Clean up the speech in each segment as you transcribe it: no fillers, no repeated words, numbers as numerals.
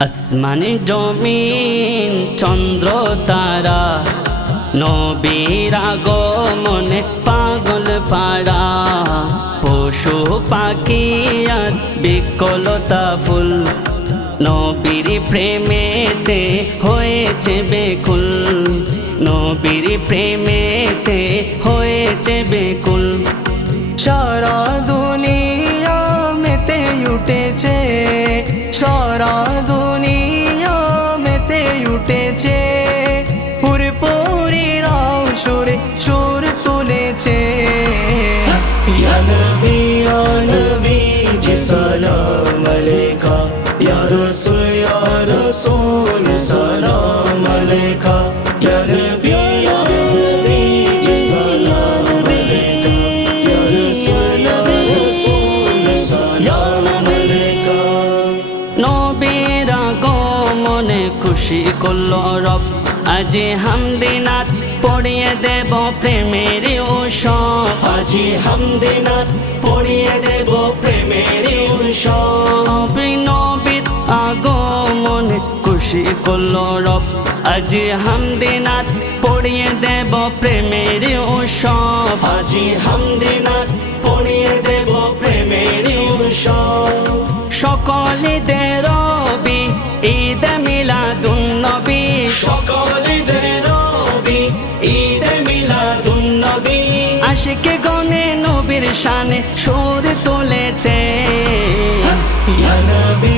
আসমানে জমিন চন্দ্র তারা নবীর আগমনে পাগল পাড়া পশু পাখি আর বিকলতা ফুল নবীর প্রেমেতে হয়েছে বেকুল নবীর প্রেমেতে হয়েছে বেকুল সারা দুনিয়া মেতে উঠেছে সারা দুনিয়া মেতে উঠেছে পুরপুরিরাও সুরে সুর তুলেছে ইয়া নবী জি সালাম আলাইকা ইয়া রাসূল সালাম আলাইকা ইয়া নবী জি সালাম আলাইকা ইয়া রাসূল সালাম আলাইকা নবীর আগমনে খুশি করল রব আজি হামদিনাথ পড়িয়ে দেব প্রেমের উৎসব আজি হামদিনাথ পড়িয়ে দেব প্রেমের উৎসব নবীর আগমনে খুশি করল রব আজি হামদিনাথ পড়িয়ে দেব প্রেমের উৎসব আজি হামদিনাথ পড়িয়ে দেব প্রেমের উৎসব সকলেদের রবি ঈদ মিলাদুন নবী সকলেদের রবি ঈদ মিলাদুন নবী আশিকে গনে নবীর শানে সুর তুলেছে ইয়া নবী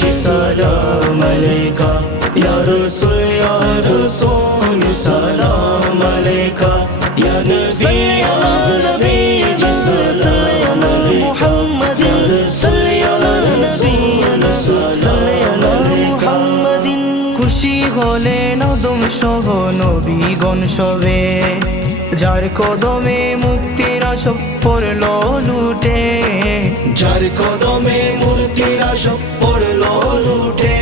জি সালাম আলাইকা ইয়া রাসূল সালাম আলাইকা ইয়া নবী জি সালাম আলাইকা মুহাম্মাদিন সাল্লি আলা মুহাম্মাদিন খুশি হলেন আদম সহ নবীগণ সবে যার কদমে মুক্তির আসব পড়ল লুটে যার কদমে মুক্তির আসব পড়ল লুটে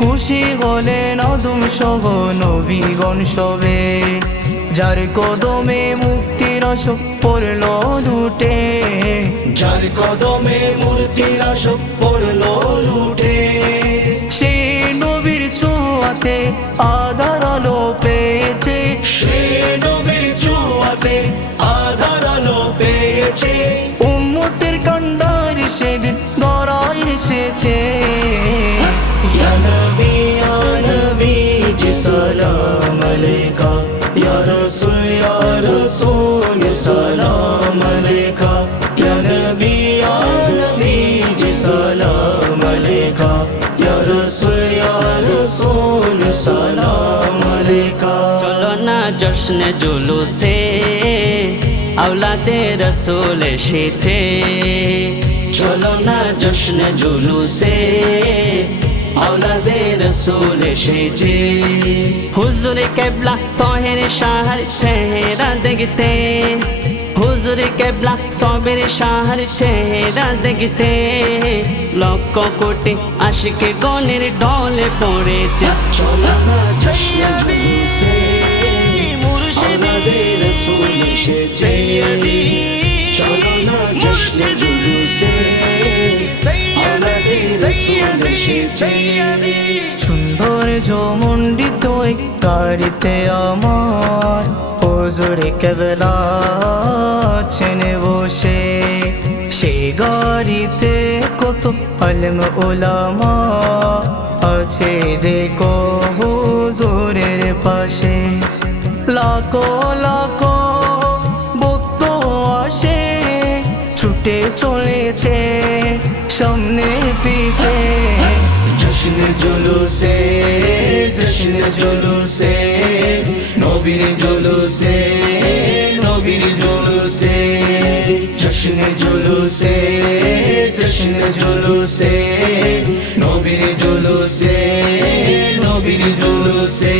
খুশি হলেন আদম সহ নবীগণ সবে যার কদমে মুক্তির আসব পড়ল লুটে যার কদমে মুক্তির আসব পড়ল লুটে সে নবীর ছোঁয়াতে আধার আলো পেয়েছে সে নবীর ছোঁয়াতে আধার আলো পেয়েছে উম্মতের কান্ডার সেদিন ধরায় এসেছে ইয়া নবী জি সালাম আলাইকা ইয়া রাসূল সালাম আলাইকা ইয়া নবী জি সালাম আলাইকা ইয়া রাসূল সালাম আলাইকা চলো না জশ্ন জুলুসে আওলাদে রসুল এসেছে চলো না জশ্ন জুলুসে আওলাদে রসুল এসেছে হুজুর কেবলা তহের শাহর চেহারা দেখতে হুজুর কেবলা সবের শাহর চেহারা দেখতে লক্ষ কোটি আশিকে গনের ডলে পড়েছে চলো না জশ্ন জুলুসে আওলাদে রসুল এসেছে চলো না জশ্ন জুলুসে আওলাদে রসুল এসেছে সুন্দর মণ্ডিত গাড়িতে আমার হুজুর কেবলা আছেন বসে সেই গাড়িতে কত আলেম ওলামা আছে দেখো হুজুরের পাশে লাখো লাখো ভক্ত আসে ছুটে চলেছে সামনে পিছে জশ্ন জুলুসে নবীর জুলুসে জশ্ন জুলুসে নবীর জুলুসে